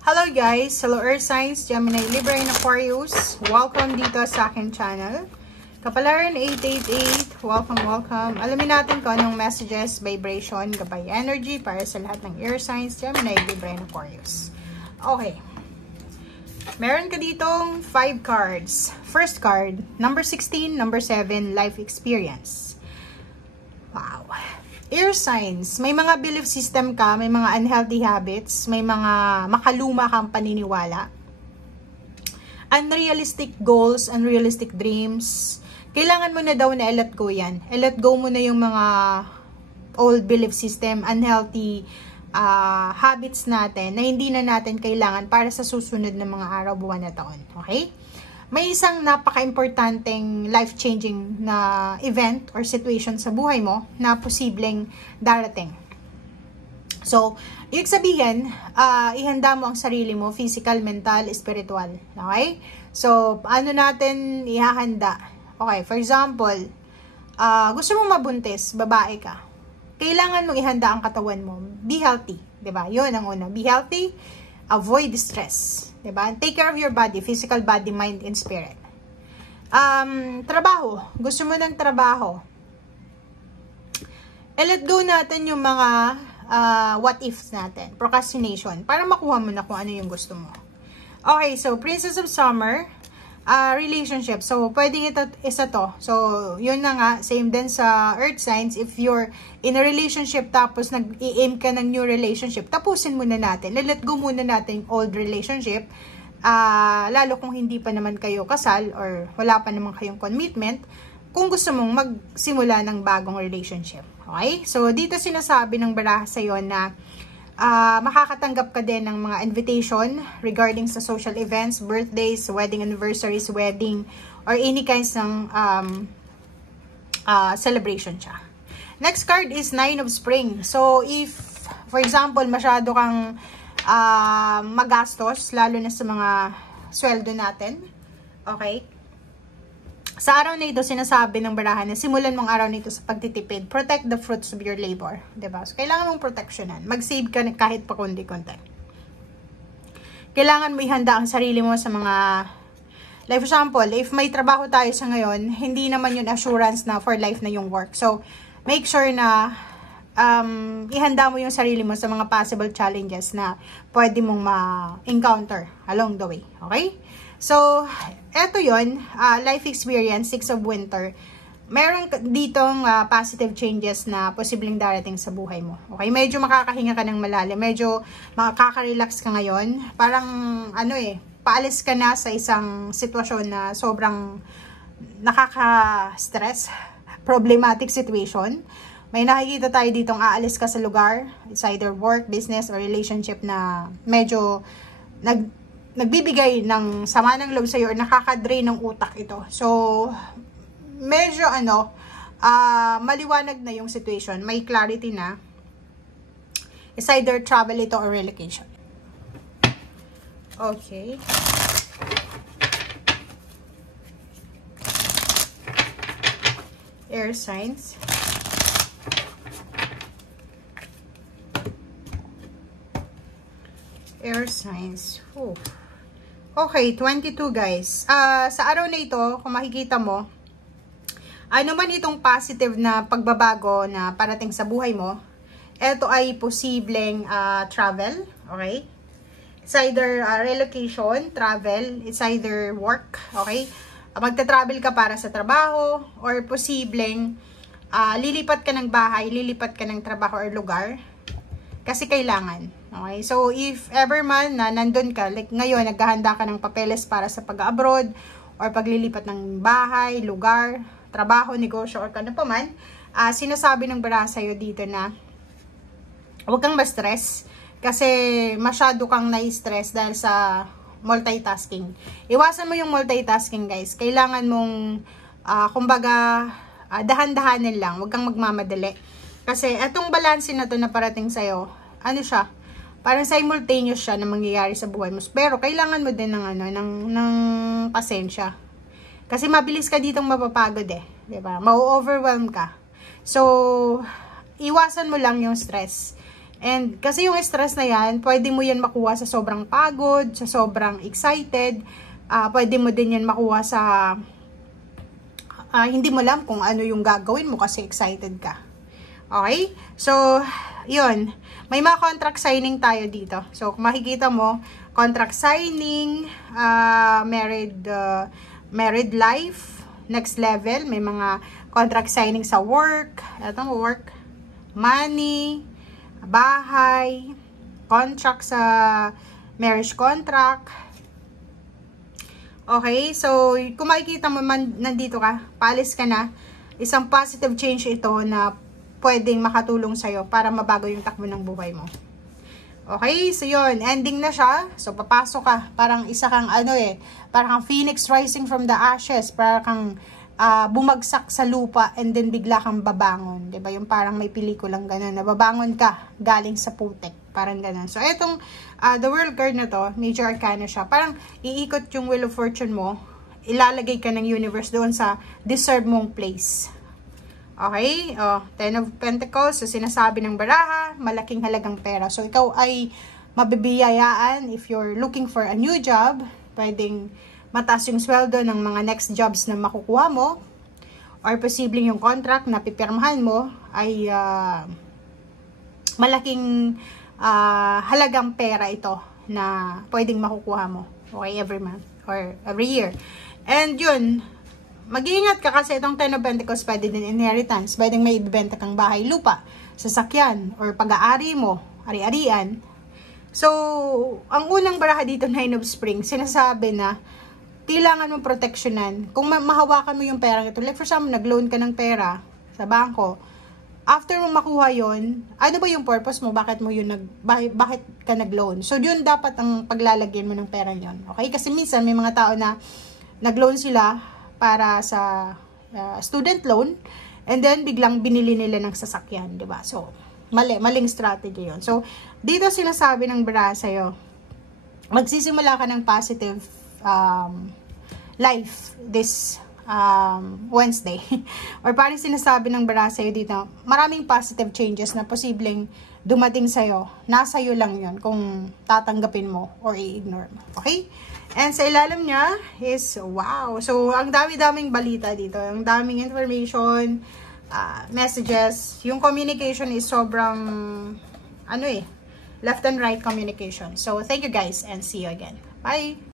Hello guys! Hello Earth Signs, Gemini, Libra, and Aquarius. Welcome dito sa aking channel. Kapalaran 888, welcome. Alamin natin kung anong messages, vibration, gabay energy para sa lahat ng Earth Signs, Gemini, Libra, and Aquarius. Okay. Meron ka ditong 5 cards. First card, number 16, number 7, life experience. Wow. Air signs, may mga belief system ka, may mga unhealthy habits, may mga makaluma kang paniniwala. Unrealistic goals, unrealistic dreams. Kailangan mo na daw na i-let go yan. I-let go mo na yung mga old belief system, unhealthy habits natin na hindi na natin kailangan para sa susunod na mga araw, buwan na taon. Okay? May isang napaka-importanteng life-changing na event or situation sa buhay mo na posibleng darating. So, ibig sabihin, ihanda mo ang sarili mo, physical, mental, spiritual. Okay? So, paano natin ihahanda? Okay, for example, gusto mong mabuntis, babae ka. Kailangan mong ihanda ang katawan mo. Be healthy. Diba? Yun ang una. Be healthy, avoid stress. Diba? Take care of your body, physical body, mind, and spirit. Trabaho. Gusto mo ng trabaho. Let go natin yung mga what ifs natin. Procrastination. Para makuha mo na kung ano yung gusto mo. Okay, so Princess of Summer. Relationship. So, pwedeng isa to. So, yun na nga. Same din sa Earth Signs. If you're in a relationship tapos nag-i-aim ka ng new relationship, tapusin muna natin. Let go muna natin yung old relationship. Lalo kung hindi pa naman kayo kasal or wala pa naman kayong commitment, kung gusto mong magsimula ng bagong relationship. Okay? So, dito sinasabi ng baraha sa'yo na makakatanggap ka din ng mga invitation regarding sa social events, birthdays, wedding anniversaries, wedding, or any kinds ng celebration siya. Next card is 9 of Spring. So, if, for example, masyado kang magastos, lalo na sa mga sweldo natin, okay? Sa araw na ito, sinasabi ng barahan na simulan mong araw nito sa pagtitipid. Protect the fruits of your labor. Diba? So, kailangan mong proteksyonan. Mag-save ka kahit pa kundi-kunti. Kailangan mo ihanda ang sarili mo sa mga... Like for example, if may trabaho tayo sa ngayon, hindi naman yun assurance na for life na yung work. So, make sure na ihanda mo yung sarili mo sa mga possible challenges na pwede mong ma-encounter along the way. Okay? So, eto yun, life experience, 6 of Winter. Meron ditong positive changes na posibleng darating sa buhay mo. Okay, medyo makakahinga ka ng malalim, medyo makaka-relax ka ngayon. Parang, paalis ka na sa isang sitwasyon na sobrang nakaka-stress, problematic situation. May nakikita tayo ditong aalis ka sa lugar, it's either work, business, or relationship na medyo nagbibigay ng sama ng loob sa'yo or nakaka-drain ng utak ito. So, medyo maliwanag na yung situation. May clarity na. It's either travel ito or relocation. Okay. Air signs. Air signs. Whew. Okay, 22 guys. Sa araw na ito, kung makikita mo, ano man itong positive na pagbabago na parating sa buhay mo, ito ay posibleng travel, okay? It's either relocation, travel, it's either work, okay? Magta-travel ka para sa trabaho, or posibleng lilipat ka ng bahay, lilipat ka ng trabaho or lugar, kasi kailangan. Okay, so if ever man na nandun ka, like ngayon, naghahanda ka ng papeles para sa pag-abroad, or paglilipat ng bahay, lugar, trabaho, negosyo, or kano pa man, sinasabi ng baraha sa'yo dito na huwag kang ma-stress, kasi masyado kang na-stress dahil sa multitasking. Iwasan mo yung multitasking guys. Kailangan mong, kumbaga, dahan-dahanin lang, huwag kang magmamadali. Kasi etong balance na to na parating sa'yo, ano siya? Parang simultaneous siya na mangyayari sa buhay mo. Pero kailangan mo din ng pasensya. Kasi mabilis ka ditong mapapagod eh. 'Di ba? Ma-overwhelm ka. So, iwasan mo lang yung stress. And kasi yung stress na yan, pwede mo yan makuha sa sobrang pagod, sa sobrang excited. Pwede mo din yan makuha sa hindi mo alam kung ano yung gagawin mo kasi excited ka. Okay? So, yun. May mga contract signing tayo dito. So, kung makikita mo, contract signing, married life, next level. May mga contract signing sa work. Itong work. Money, bahay, contract sa marriage contract. Okay, so kung makikita mo man nandito ka, paalis ka na, isang positive change ito na pwedeng makatulong sa'yo para mabago yung takbo ng buhay mo. Okay, so yun, ending na siya. So papasok ka, parang isa kang parang kang phoenix rising from the ashes, parang kang bumagsak sa lupa and then bigla kang babangon. Diba? Yung parang may pelikulang ganun, nababangon ka galing sa putek. Parang ganun. So, itong the world card na to, major arcana siya. Parang iikot yung wheel of fortune mo, ilalagay ka ng universe doon sa deserve mong place. Okay? Ten of Pentacles, so sinasabi ng baraha, malaking halagang pera. So, ikaw ay mabibiyayaan if you're looking for a new job, pwedeng mataas yung sweldo ng mga next jobs na makukuha mo, or posibleng yung contract na pipirmahan mo ay malaking halagang pera ito na pwedeng makukuha mo, okay, every month or every year. And yun, mag-iingat ka kasi itong Ten of Pentacles pwede din inheritance, pwedeng may ibibenta kang bahay, lupa, sasakyan, or pag-aari mo, ari-arian. So, ang unang baraha dito, Nine of Spring, sinasabi na kailangan mong proteksyonan. Kung mahawakan mo yung perang ito, like for example, nag-loan ka ng pera sa bangko, after mo makuha yon, ano ba yung purpose mo? Bakit ka nag-loan? So, yun dapat ang paglalagyan mo ng pera yon. Okay? Kasi minsan, may mga tao na nag-loan sila para sa student loan, and then biglang binili nila ng sasakyan, di ba? So, maling strategy yon. So, dito sinasabi ng baraha sa'yo, magsisimula ka ng positive life this Wednesday. Or parang sinasabi ng baraha sa'yo dito, maraming positive changes na posibleng dumating sa'yo. Nasa'yo lang yun kung tatanggapin mo or i-ignore mo. Okay? And sa ilalim niya is, wow. So, ang dami-daming balita dito. Ang daming information, messages. Yung communication is sobrang, left and right communication. So, thank you guys and see you again. Bye!